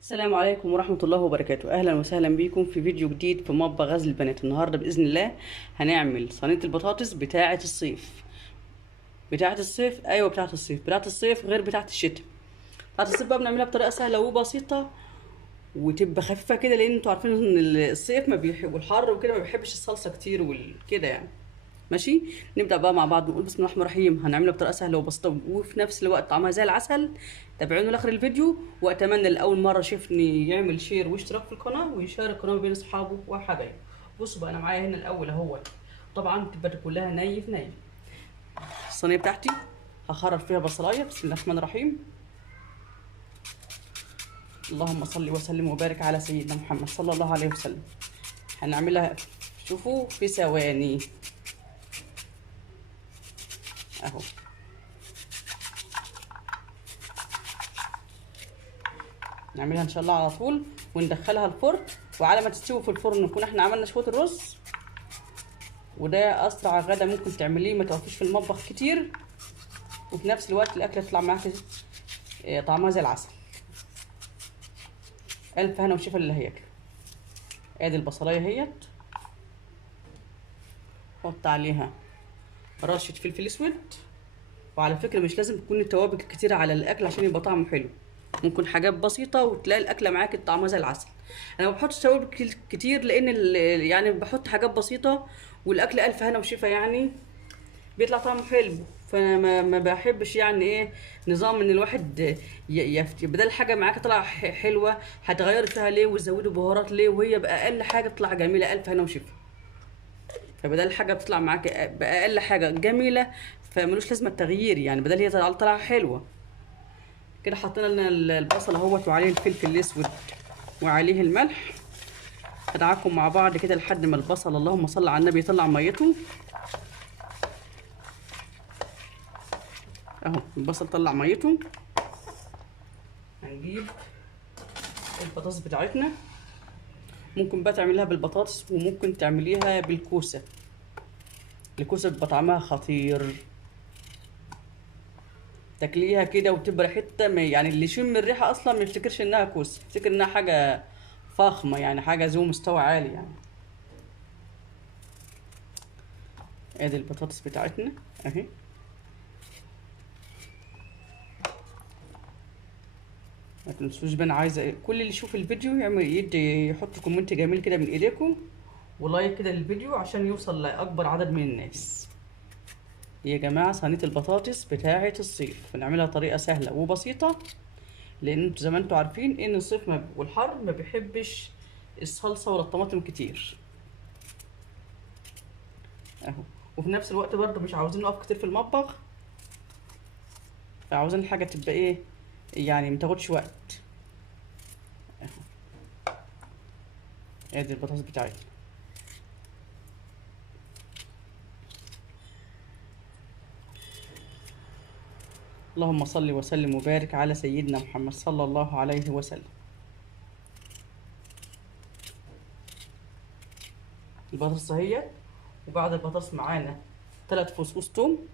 السلام عليكم ورحمة الله وبركاته. أهلا وسهلا بكم في فيديو جديد في مطبخ غزل البنات. النهاردة بإذن الله هنعمل صينية البطاطس بتاعة الصيف. بتاعة الصيف، أيوة بتاعة الصيف. بتاعة الصيف غير بتاعة الشتاء. بتاعة الصيف بقى بنعملها بطريقة سهلة وبسيطة وتبقى خفيفة كده، لأن انتوا عارفين إن الصيف ما بيحب والحر وكده ما بيحبش الصلصة كتير وكده يعني. ماشي. نبدأ بقى مع بعض نقول بسم الله الرحمن الرحيم. هنعملها بطريقة سهلة وبسيطة وفي نفس الوقت طعمها زي العسل. تابعوني لآخر الفيديو، وأتمنى لأول مرة شافني يعمل شير واشتراك في القناة ويشارك القناة بين أصحابه وحبايبه. بصوا بقى، أنا معايا هنا الأول أهوت. طبعا تبقى كلها نايف نايف. الصينية بتاعتي هخرج فيها بصلاية. بسم الله الرحمن الرحيم. اللهم صل وسلم وبارك على سيدنا محمد صلى الله عليه وسلم. هنعملها شوفوا في ثواني اهو. نعملها ان شاء الله على طول وندخلها الفرن، وعلى ما تستوي في الفرن نكون احنا عملنا شويه الرز. وده اسرع غدا ممكن تعمليه، ما توقفيش في المطبخ كتير، وفي نفس الوقت الاكله تطلع معاكي طعمها زي العسل. الف هنا وشفا اللي هياكله. ادي البصلايه اهيت، حط عليها رشه فلفل اسود. وعلى فكره مش لازم تكون التوابل كتيره على الاكل عشان يبقى طعمه حلو، ممكن حاجات بسيطه وتلاقي الاكله معاك طعمها زي العسل. انا ما بحطش توابل كتير لان يعني بحط حاجات بسيطه، والاكل الف هنا وشفا يعني بيطلع طعمه حلو. فانا ما بحبش يعني ايه نظام ان الواحد بدل حاجه معاك طلع حلوه هتغير فيها ليه وتزودي بهارات ليه، وهي باقل حاجه بتطلع جميله الف هنا وشفا. فبدل حاجه بتطلع معاك باقل حاجه جميله، فملوش لازمه التغيير يعني، بدل هي طالعه حلوه. كده حطينا لنا البصل اهوت وعليه الفلفل الاسود وعليه الملح. ادعكم مع بعض كده لحد ما البصل اللهم صل على النبي يطلع ميته اهو. البصل طلع ميته. هنجيب البطاطس بتاعتنا. ممكن بقى تعمليها بالبطاطس وممكن تعمليها بالكوسه. الكوسه بيبقى طعمها خطير، تاكليها كده وتبقى ريحتها يعني اللي يشم الريحه اصلا ما يفتكرش انها كوسه، يفتكر انها حاجه فخمه يعني، حاجه ذو مستوى عالي يعني. ادي البطاطس بتاعتنا اهي. ما تنسوش بقى، انا عايزه كل اللي يشوف الفيديو يعمل يحط كومنت جميل كده من ايديكم ولايك كده للفيديو عشان يوصل لاكبر عدد من الناس. يا جماعه صينيه البطاطس بتاعه الصيف بنعملها طريقه سهله وبسيطه، لان انتوا زي ما انتوا عارفين ان الصيف والحر ما بيحبش الصلصه ولا الطماطم كتير اهو. وفي نفس الوقت برضه مش عاوزين نقف كتير في المطبخ، فعاوزين الحاجه تبقى ايه يعني متاخدش وقت اهو. ادي البطاطس بتاعتنا. اللهم صل وسلم وبارك على سيدنا محمد صلى الله عليه وسلم. البطاطس اهي. وبعد البطاطس معانا 3 فصوص توم.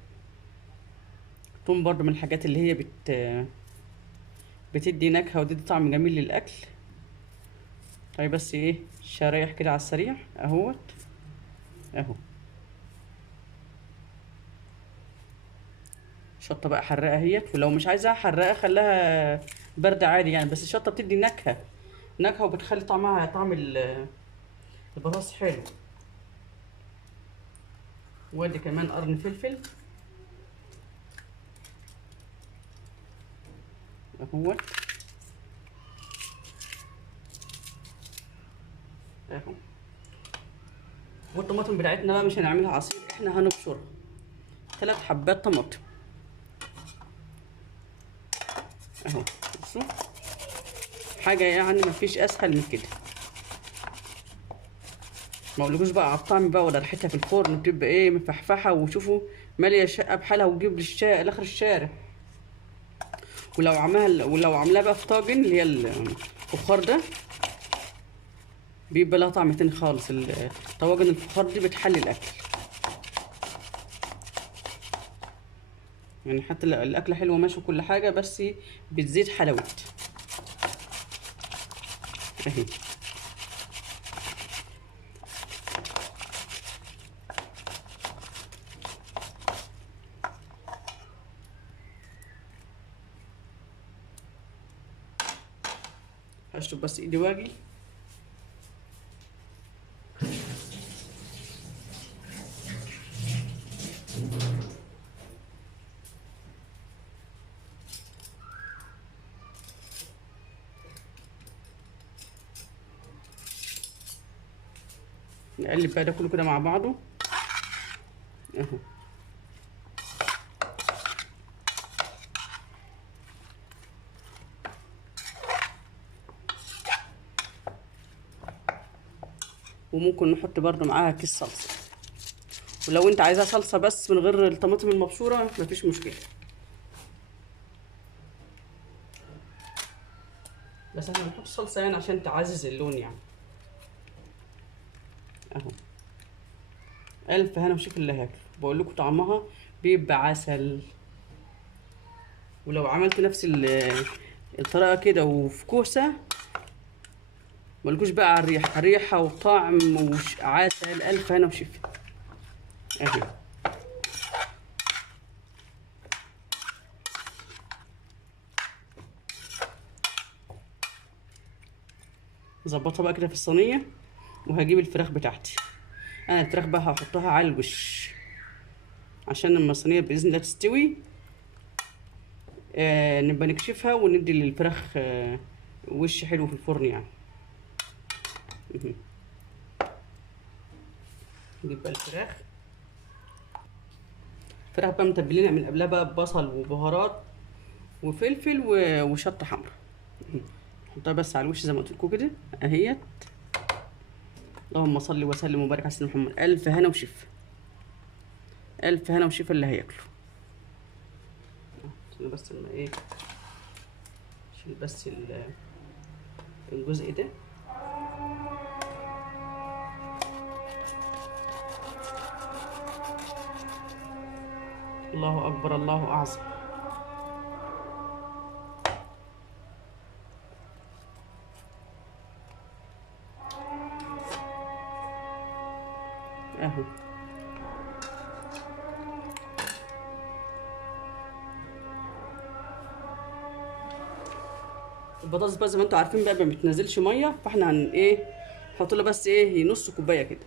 توم برضو من الحاجات اللي هي بتدي نكهة وتدي طعم جميل للأكل. طيب بس ايه شرايح كده على السريع اهوت اهو. شطة بقى حراقة اهيت، ولو مش عايزاها حراقة خليها باردة عادي يعني، بس الشطة بتدي نكهة وبتخلي طعمها طعم البطاطس حلو. وادي كمان قرن فلفل اهوت اهو. والطماطم بتاعتنا بقى مش هنعملها عصير، احنا هنبشرها 3 حبات طماطم اهو. بصوا حاجه يعني مفيش اسهل من كده. ما اقولكوش بقى على الطعم بقى ولا ريحتها في الفرن بتبقى ايه مفحفحه، وشوفوا ماليه الشقه بحالها وتجيب لاخر الشارع. ولو عاملاها بقى في طاجن اللي هي الفخار ده بيبقى لها طعم تاني خالص. طواجن الفخار دي بتحلي الاكل يعني، حتى الاكله حلوه ماشي وكل حاجه بس بتزيد حلاوتها. اهي. هشطف بس ايدي واجي. نقلب بقى ده كله كده مع بعضه اهو. وممكن نحط برضو معاها كيس صلصه، ولو انت عايزها صلصه بس من غير الطماطم المبشوره مفيش مشكله، بس احنا بنحط صلصه يعني عشان تعزز اللون يعني اهو. الف هنا وشوف اللي هاكله، بقول لكم طعمها بيبقى عسل. ولو عملت نفس الطريقه كده وفي كوسه، ملكوش بقى على الريحه، ريحه وطعم وعسل. الف هنا وشوف اهي. ظبطها بقى كده في الصينيه، وهجيب الفراخ بتاعتي. انا الفراخ بقى هحطها على الوش عشان لما الصينيه باذن الله تستوي نبقى نكشفها وندي للفراخ وش حلو في الفرن يعني. نجيب بقى الفراخ بقى متبلينها من قبلها بقى ببصل وبهارات وفلفل وشطه حمرا. نحطها بس على الوش زي ما قلت لكم كده اهيت. اللهم صل وسلم وبارك على سيدنا محمد. الف هنا وشفا، الف هنا وشفا اللي هياكلوا. عشان بس لما ايه شيل بس الجزء ده. الله اكبر الله اعظم. اهو البطاطس بقى زي ما انتوا عارفين بقى ما بتنزلش ميه، فاحنا ايه نحط لها بس ايه نص كوبايه كده.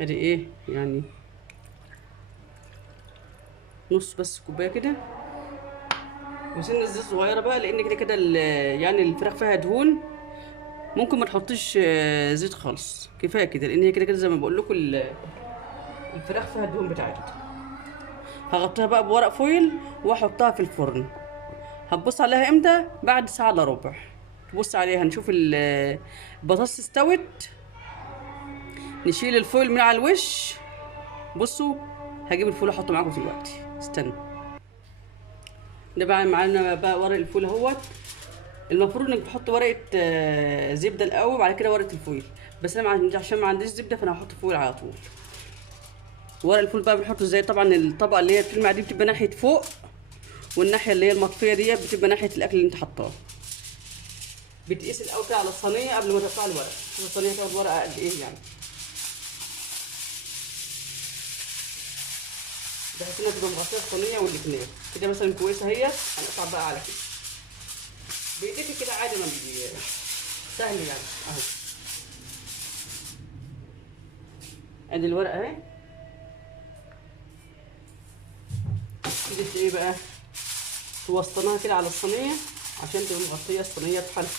ادي ايه يعني نص بس كوبايه كده، وسن الزيت صغيره بقى لان كده كده يعني الفراخ فيها دهون. ممكن ما تحطيش زيت خالص، كفايه كده لان هي كده كده زي ما بقول لكم الفراخ فيها الدهون بتاعتها. هغطيها بقى بورق فويل واحطها في الفرن. هتبص عليها امتى؟ بعد ساعه الا ربع. تبص عليها نشوف البطاطس استوت، نشيل الفويل من على الوش. بصوا هجيب الفول احطه معاكم دلوقتي، استنى. ده بقى معانا بقى ورق الفول اهوت. المفروض انك تحط ورقه زبده الاول وبعد كده ورقه الفويل، بس انا عشان ما عنديش زبده فانا هحط فويل على طول. ورق الفول بقى بنحطه ازاي؟ طبعا الطبقه اللي هي بتلمع دي بتبقى ناحيه فوق، والناحيه اللي هي المطفيه دي بتبقى ناحيه الاكل اللي انت حطاه. بتقيس الاول كده على الصينيه قبل ما تقطع الورق. شوف الصينيه تاخد ورقه قد ايه يعني، بحيث انها تبقى مغطيه الصينيه والاتنين كده مثلا كويسه. هي هنقطع بقى على كده بايديك كده عادي، ما بيجي سهل يعني اهو. ادي الورقه اهي. كده ايه بقى توسطناها كده على الصينيه عشان تبقى مغطيه الصينيه بحالها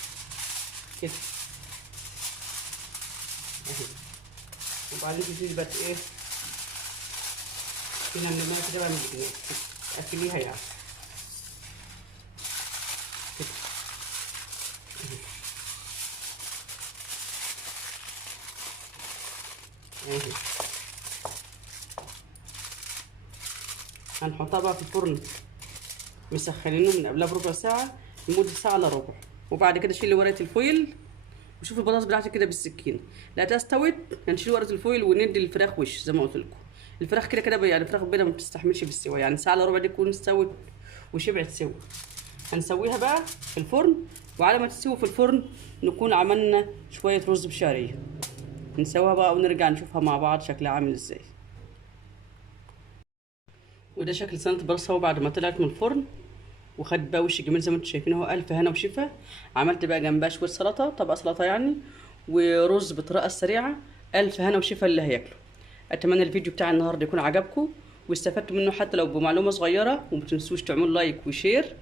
كده اهي. وبعدين تبتدي بقى ايه كده نعملها كده بقى من الجناب تاكليها يعني كده اهي. هنحطها بقى في الفرن مسخنينه من قبلها بربع ساعه لمده ساعه الا ربع. وبعد كده شيلي ورقه الفويل وشوف البطاطس بتاعتك كده بالسكينه، لقيتها استوت هنشيل ورقه الفويل وندي الفراخ وش زي ما قلت لكم. الفراخ كده كده يعني الفراخ البيضاء ما بتستحملش بالسوا، يعني ساعه الا ربع دي تكون استوت وشبعت سوا. هنسويها بقى في الفرن، وعلى ما تستوي في الفرن نكون عملنا شويه رز بشعريه. نسويها بقى ونرجع نشوفها مع بعض شكلها عامل ازاي. وده شكل صينيه البطاطس اهو بعد ما طلعت من الفرن، وخدت بقى وش جميل زي ما انتم شايفين اهو. الف هنا وشفا. عملت بقى جنبها شويه سلطه، طبق سلطه يعني، ورز بالطريقه السريعه. الف هنا وشفا اللي هياكله. اتمنى الفيديو بتاع النهارده يكون عجبكم واستفدتوا منه حتى لو بمعلومه صغيره، وما تنسوش تعملوا لايك وشير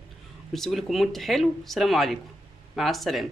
وتسيبوا لي كومنت حلو. السلام عليكم، مع السلامه.